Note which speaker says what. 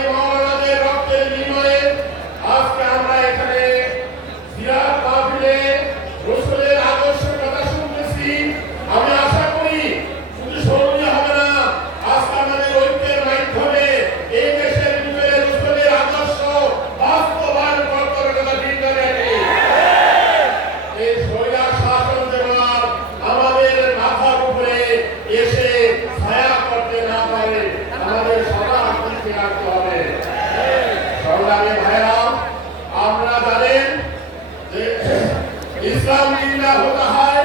Speaker 1: Bible. ইসলাম জিন্দা হতে হয়